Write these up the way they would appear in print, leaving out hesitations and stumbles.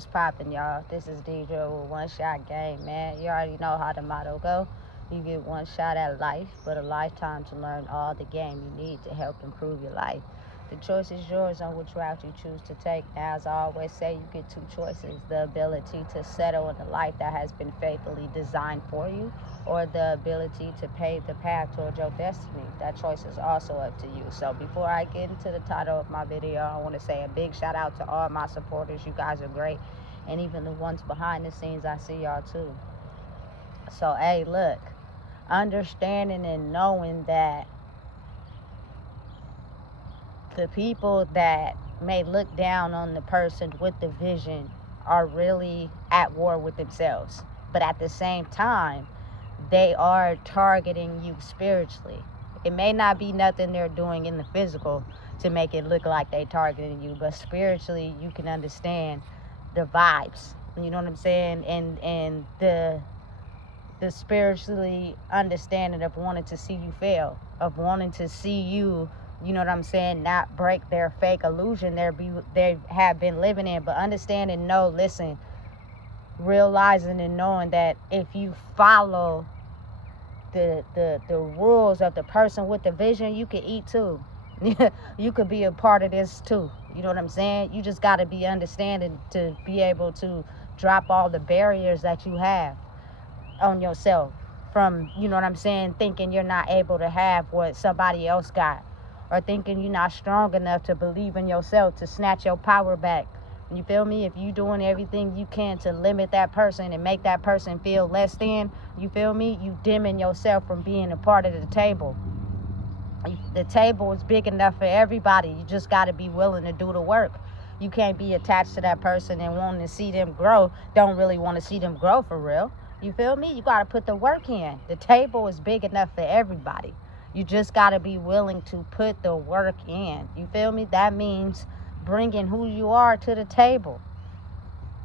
What's poppin', y'all? This is DJ with One Shot Game, man. You already know how the motto go. You get one shot at life, but a lifetime to learn all the game you need to help improve your life. The choice is yours on which route you choose to take. Now, as I always say, you get two choices: the ability to settle in the life that has been faithfully designed for you, or the ability to pave the path towards your destiny. That choice is also up to you. So before I get into the title of my video, I want to say a big shout out to all my supporters. You guys are great. And even the ones behind the scenes, I see y'all too. So, hey, look, understanding and knowing that the people that may look down on the person with the vision are really at war with themselves. But at the same time, they are targeting you spiritually. It may not be nothing they're doing in the physical to make it look like they're targeting you, but spiritually you can understand the vibes. You know what I'm saying? And the spiritually understanding of wanting to see you fail, of wanting to see you, you know what I'm saying, not break their fake illusion they have been living in. But understand and know, listen, realizing and knowing that if you follow the rules of the person with the vision, you can eat too. You could be a part of this too. You know what I'm saying? You just got to be understanding to be able to drop all the barriers that you have on yourself from, you know what I'm saying, thinking you're not able to have what somebody else got, or thinking you're not strong enough to believe in yourself to snatch your power back. You feel me? If you doing everything you can to limit that person and make that person feel less than, you feel me? You dimming yourself from being a part of the table. The table is big enough for everybody. You just got to be willing to do the work. You can't be attached to that person and wanting to see them grow. Don't really want to see them grow for real. You feel me? You got to put the work in. The table is big enough for everybody. You just got to be willing to put the work in. You feel me? That means bringing who you are to the table.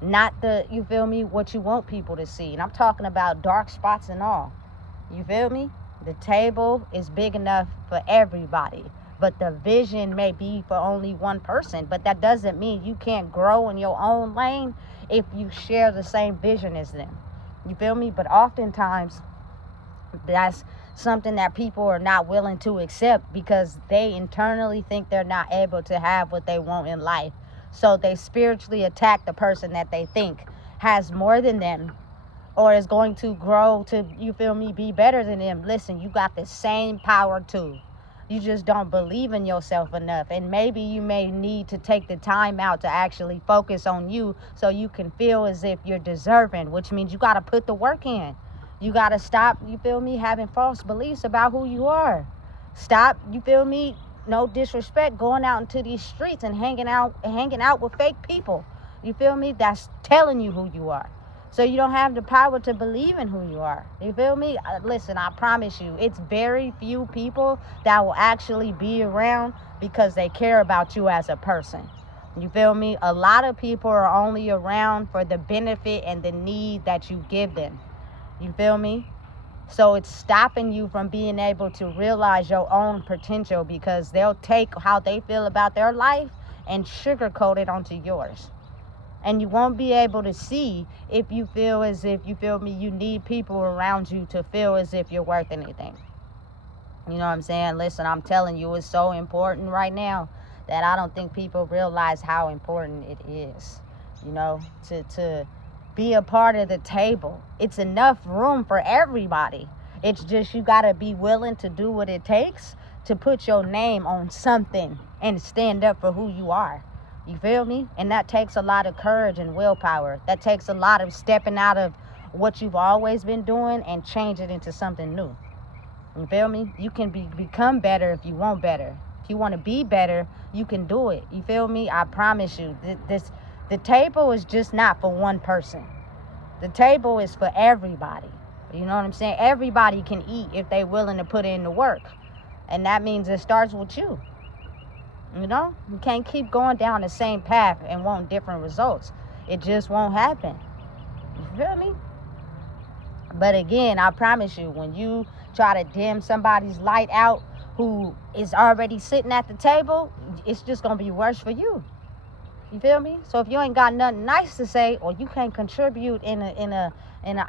Not you feel me, what you want people to see. And I'm talking about dark spots and all. You feel me? The table is big enough for everybody. But the vision may be for only one person. But that doesn't mean you can't grow in your own lane if you share the same vision as them. You feel me? But oftentimes, that's something that people are not willing to accept because they internally think they're not able to have what they want in life. So they spiritually attack the person that they think has more than them or is going to grow to, you feel me, be better than them. Listen, you got the same power too. You just don't believe in yourself enough. And maybe you may need to take the time out to actually focus on you so you can feel as if you're deserving, which means you got to put the work in. You got to stop, you feel me, having false beliefs about who you are. Stop, you feel me, no disrespect, going out into these streets and hanging out with fake people. You feel me? That's telling you who you are. So you don't have the power to believe in who you are. You feel me? Listen, I promise you, it's very few people that will actually be around because they care about you as a person. You feel me? A lot of people are only around for the benefit and the need that you give them. You feel me? So it's stopping you from being able to realize your own potential because they'll take how they feel about their life and sugarcoat it onto yours. And you won't be able to see if you feel as if, you feel me, you need people around you to feel as if you're worth anything. You know what I'm saying? Listen, I'm telling you, it's so important right now that I don't think people realize how important it is, you know, to be a part of the table. It's enough room for everybody. It's just you got to be willing to do what it takes to put your name on something and stand up for who you are. You feel me? And that takes a lot of courage and willpower. That takes a lot of stepping out of what you've always been doing and change it into something new. You feel me? You can become better if you want better. If you want to be better, you can do it. You feel me? I promise you. The table is just not for one person. The table is for everybody. You know what I'm saying? Everybody can eat if they're willing to put in the work. And that means it starts with you. You know? You can't keep going down the same path and want different results. It just won't happen. You feel me? But again, I promise you, when you try to dim somebody's light out who is already sitting at the table, it's just going to be worse for you. You feel me? So if you ain't got nothing nice to say, or you can't contribute in an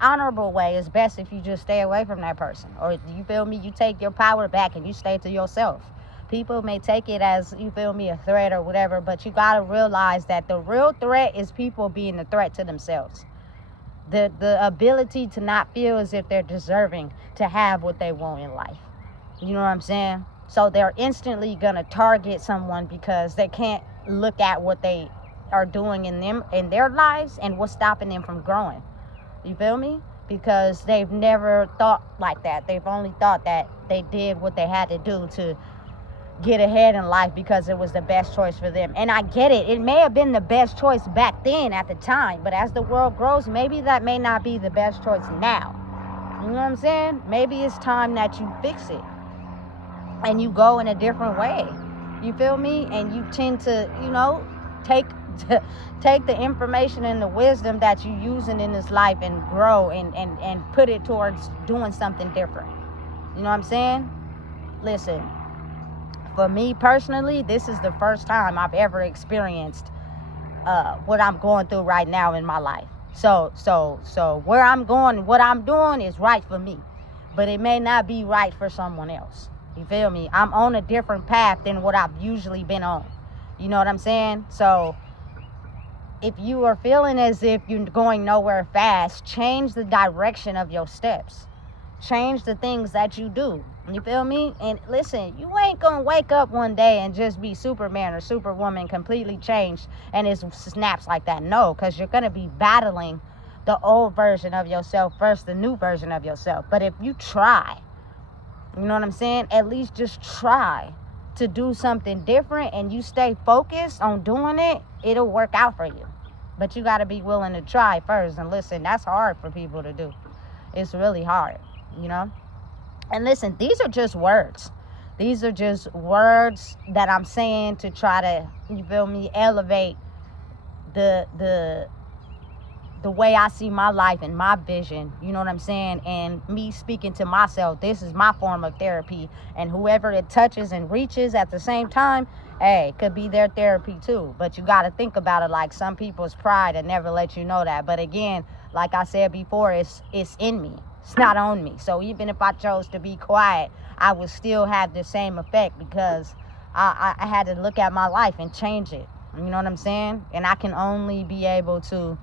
honorable way, it's best if you just stay away from that person. Or you feel me? You take your power back and you stay to yourself. People may take it as, you feel me, a threat or whatever, but you gotta realize that the real threat is people being a threat to themselves. The ability to not feel as if they're deserving to have what they want in life. You know what I'm saying? So they're instantly gonna target someone because they can't look at what they are doing in their lives and what's stopping them from growing. You feel me? Because they've never thought like that. They've only thought that they did what they had to do to get ahead in life because it was the best choice for them. And I get it. It may have been the best choice back then at the time, but as the world grows, maybe that may not be the best choice now. You know what I'm saying? Maybe it's time that you fix it and you go in a different way. You feel me? And you tend to, take the information and the wisdom that you're using in this life and grow and put it towards doing something different. You know what I'm saying? Listen, for me personally, this is the first time I've ever experienced what I'm going through right now in my life. So where I'm going, what I'm doing is right for me, but it may not be right for someone else. You feel me? I'm on a different path than what I've usually been on. You know what I'm saying? So if you are feeling as if you're going nowhere fast, change the direction of your steps. Change the things that you do. You feel me? And listen, you ain't gonna wake up one day and just be Superman or Superwoman, completely changed, and it snaps like that. No, because you're gonna be battling the old version of yourself versus the new version of yourself. But if you try, you know what I'm saying? At least just try to do something different and you stay focused on doing it, it'll work out for you. But you gotta be willing to try first. And listen, that's hard for people to do. It's really hard, And listen, these are just words. These are just words that I'm saying to try to, you feel me, elevate the way I see my life and my vision, you know what I'm saying? And me speaking to myself, this is my form of therapy. And whoever it touches and reaches at the same time, hey, could be their therapy too. But you got to think about it like some people's pride and never let you know that. But again, like I said before, it's in me. It's not on me. So even if I chose to be quiet, I would still have the same effect because I had to look at my life and change it. You know what I'm saying? And I can only be able to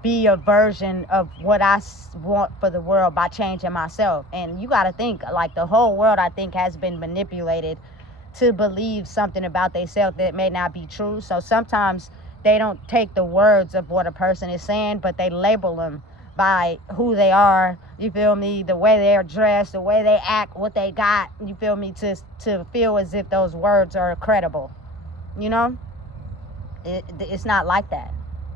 be a version of what I want for the world by changing myself. And you got to think, like, the whole world, I think, has been manipulated to believe something about themselves that may not be true. So sometimes they don't take the words of what a person is saying, but they label them by who they are, you feel me, the way they're dressed, the way they act, what they got, you feel me, to feel as if those words are credible. It's not like that.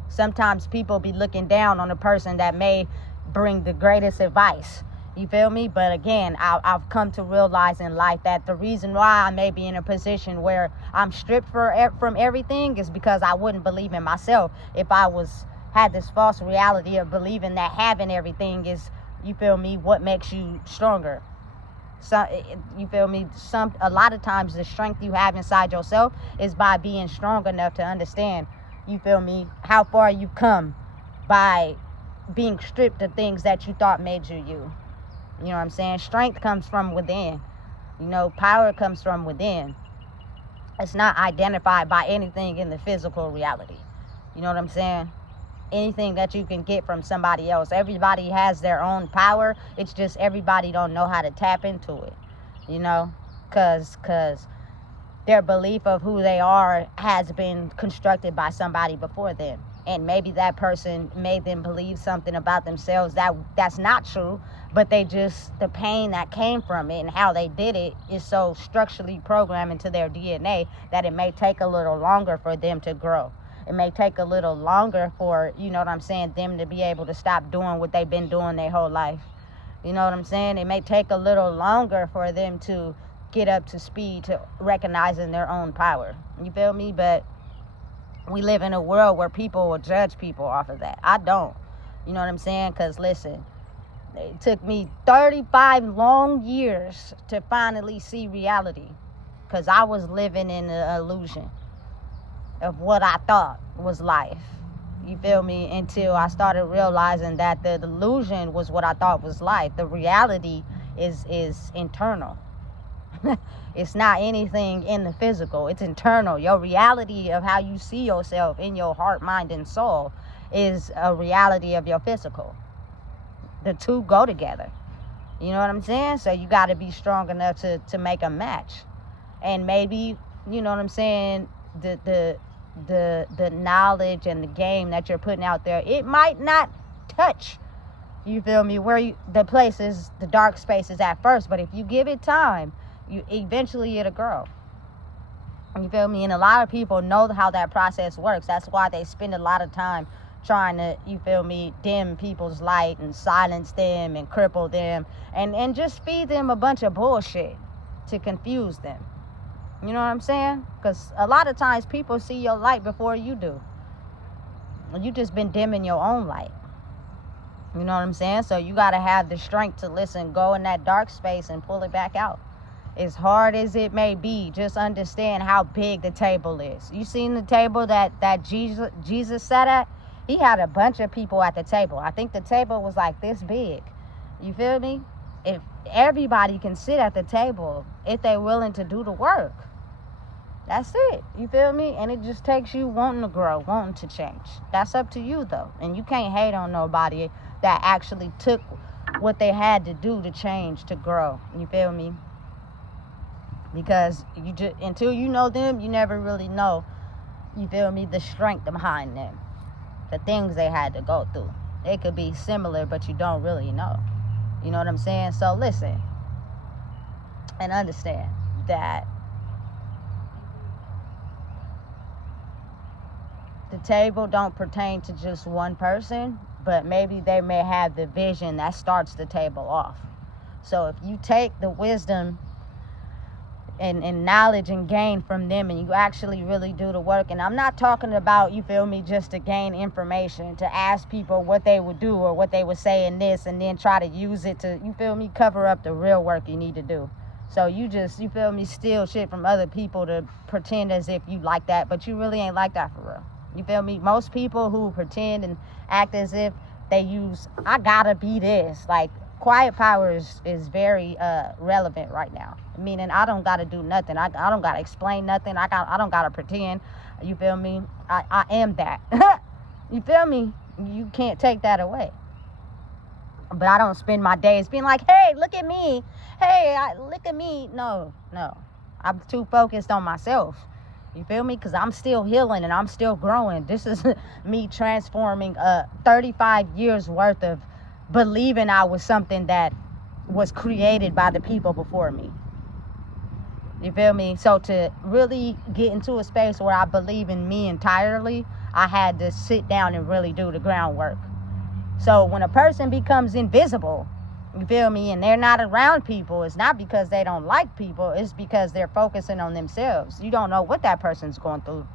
Sometimes people be looking down on a person that may bring the greatest advice. You feel me? But again, I've come to realize in life that the reason why I may be in a position where I'm stripped from everything is because I wouldn't believe in myself if I had this false reality of believing that having everything is, you feel me, what makes you stronger. So, you feel me? A lot of times the strength you have inside yourself is by being strong enough to understand, you feel me, how far you've come by being stripped of things that you thought made you. You know what I'm saying? Strength comes from within. Power comes from within. It's not identified by anything in the physical reality. You know what I'm saying? Anything that you can get from somebody else. Everybody has their own power. It's just everybody don't know how to tap into it. Because their belief of who they are has been constructed by somebody before them. And maybe that person made them believe something about themselves that's not true, but the pain that came from it and how they did it is so structurally programmed into their DNA that it may take a little longer for them to grow. It may take a little longer for, you know what I'm saying, them to be able to stop doing what they've been doing their whole life. You know what I'm saying? It may take a little longer for them to get up to speed to recognizing their own power. You feel me? But we live in a world where people will judge people off of that. I don't. You know what I'm saying? Because listen, it took me 35 long years to finally see reality because I was living in an illusion. of what I thought was life. You feel me? Until I started realizing that the illusion was what I thought was life. The reality is internal. It's not anything in the physical. It's internal. Your reality of how you see yourself in your heart, mind, and soul is a reality of your physical. The two go together. You know what I'm saying? So you got to be strong enough to make a match. And maybe, you know what I'm saying, the knowledge and the game that you're putting out there, it might not touch, you feel me, where the places, the dark spaces at first, but if you give it time, you eventually it'll grow. You feel me? And a lot of people know how that process works. That's why they spend a lot of time trying to, you feel me, dim people's light and silence them and cripple them and just feed them a bunch of bullshit to confuse them. You know what I'm saying? Because a lot of times people see your light before you do. You just been dimming your own light. You know what I'm saying? So you got to have the strength to listen, go in that dark space and pull it back out. As hard as it may be, just understand how big the table is. You seen the table that Jesus sat at? He had a bunch of people at the table. I think the table was like this big. You feel me? If everybody can sit at the table, if they're willing to do the work, that's it. You feel me? And it just takes you wanting to grow, wanting to change. That's up to you, though. And you can't hate on nobody that actually took what they had to do to change, to grow. You feel me? Because you just, until you know them, you never really know, you feel me, the strength behind them, the things they had to go through. It could be similar, but you don't really know. You know what I'm saying? So listen and understand that the table don't pertain to just one person, but maybe they may have the vision that starts the table off. So if you take the wisdom and knowledge and gain from them, and you actually really do the work, and I'm not talking about, you feel me, just to gain information, to ask people what they would do or what they would say in this, and then try to use it to, you feel me, cover up the real work you need to do. So you just, you feel me, steal shit from other people to pretend as if you like that, but you really ain't like that for real. You feel me? Most people who pretend and act as if they use, I gotta be this, like, quiet power is very relevant right now. Meaning I don't gotta do nothing. I don't gotta explain nothing. I don't gotta pretend. You feel me? I am that. You feel me? You can't take that away. But I don't spend my days being like, hey, look at me. Hey, look at me. No. I'm too focused on myself. You feel me? Because I'm still healing and I'm still growing. This is me transforming 35 years worth of believing I was something that was created by the people before me. You feel me? So to really get into a space where I believe in me entirely, I had to sit down and really do the groundwork. So when a person becomes invisible, you feel me, and they're not around people, it's not because they don't like people, it's because they're focusing on themselves. You don't know what that person's going through.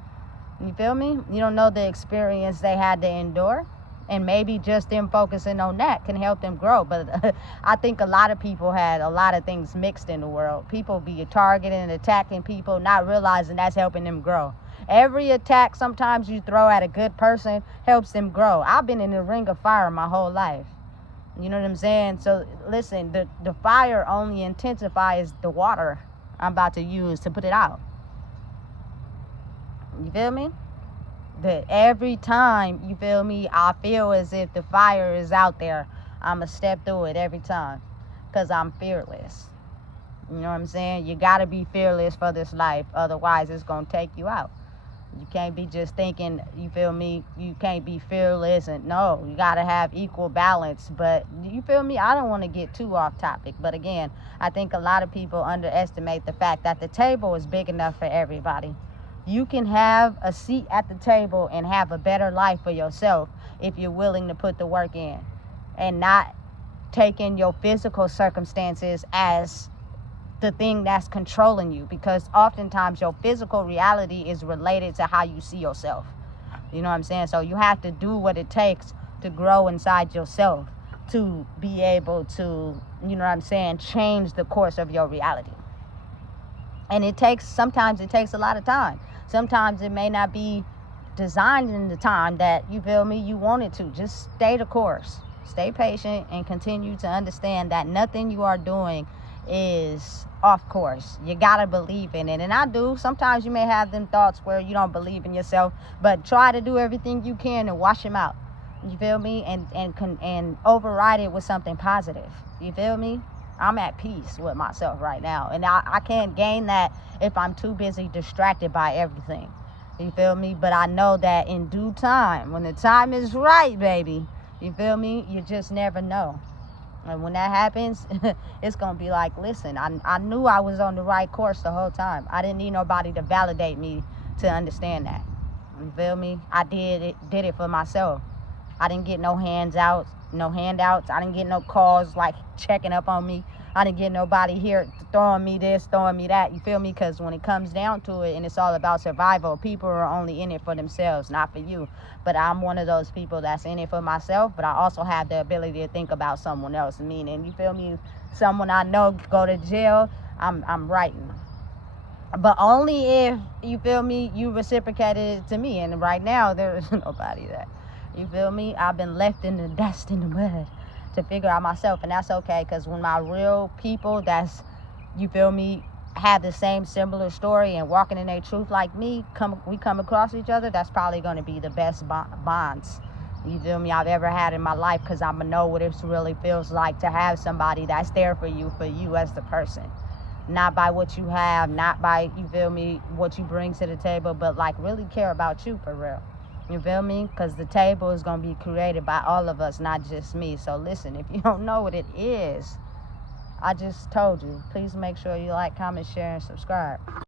You feel me? You don't know the experience they had to endure. And maybe just them focusing on that can help them grow. But I think a lot of people had a lot of things mixed in the world. People be targeting and attacking people, not realizing that's helping them grow. Every attack sometimes you throw at a good person helps them grow. I've been in the ring of fire my whole life. You know what I'm saying? So listen, the fire only intensifies the water I'm about to use to put it out. You feel me? That every time, you feel me, I feel as if the fire is out there, I'm going to step through it every time because I'm fearless. You know what I'm saying? You got to be fearless for this life. Otherwise, it's going to take you out. You can't be just thinking, you feel me, you can't be fearless. And no, you got to have equal balance. But you feel me? I don't want to get too off topic. But again, I think a lot of people underestimate the fact that the table is big enough for everybody. You can have a seat at the table and have a better life for yourself if you're willing to put the work in and not taking your physical circumstances as the thing that's controlling you, because oftentimes your physical reality is related to how you see yourself. You know what I'm saying? So you have to do what it takes to grow inside yourself to be able to, you know what I'm saying, change the course of your reality. And sometimes it takes a lot of time. Sometimes it may not be designed in the time that, you feel me, you want it to. Just stay the course. Stay patient and continue to understand that nothing you are doing is off course. You gotta believe in it. And I do. Sometimes you may have them thoughts where you don't believe in yourself, but try to do everything you can and wash them out. You feel me? And override it with something positive. You feel me? I'm at peace with myself right now. And I can't gain that if I'm too busy distracted by everything. You feel me? But I know that in due time, when the time is right, baby, you feel me? You just never know. And when that happens, it's going to be like, listen, I knew I was on the right course the whole time. I didn't need nobody to validate me to understand that. You feel me? I did it for myself. I didn't get no handouts. I didn't get no calls like checking up on me. I didn't get nobody here throwing me this, throwing me that. You feel me? Because when it comes down to it and it's all about survival, people are only in it for themselves, not for you. But I'm one of those people that's in it for myself, but I also have the ability to think about someone else. Meaning, you feel me? Someone I know go to jail, I'm writing. But only if, you feel me, you reciprocated it to me. And right now, there is nobody that, you feel me? I've been left in the dust, in the mud, to figure out myself, and that's okay, because when my real people that's, you feel me, have the same similar story and walking in their truth like me, we come across each other, that's probably going to be the best bonds, you feel me, I've ever had in my life, because I'm going to know what it really feels like to have somebody that's there for you as the person. Not by what you have, not by, you feel me, what you bring to the table, but like really care about you for real. You feel me? Because the table is going to be created by all of us, not just me. So listen, if you don't know what it is, I just told you. Please make sure you like, comment, share, and subscribe.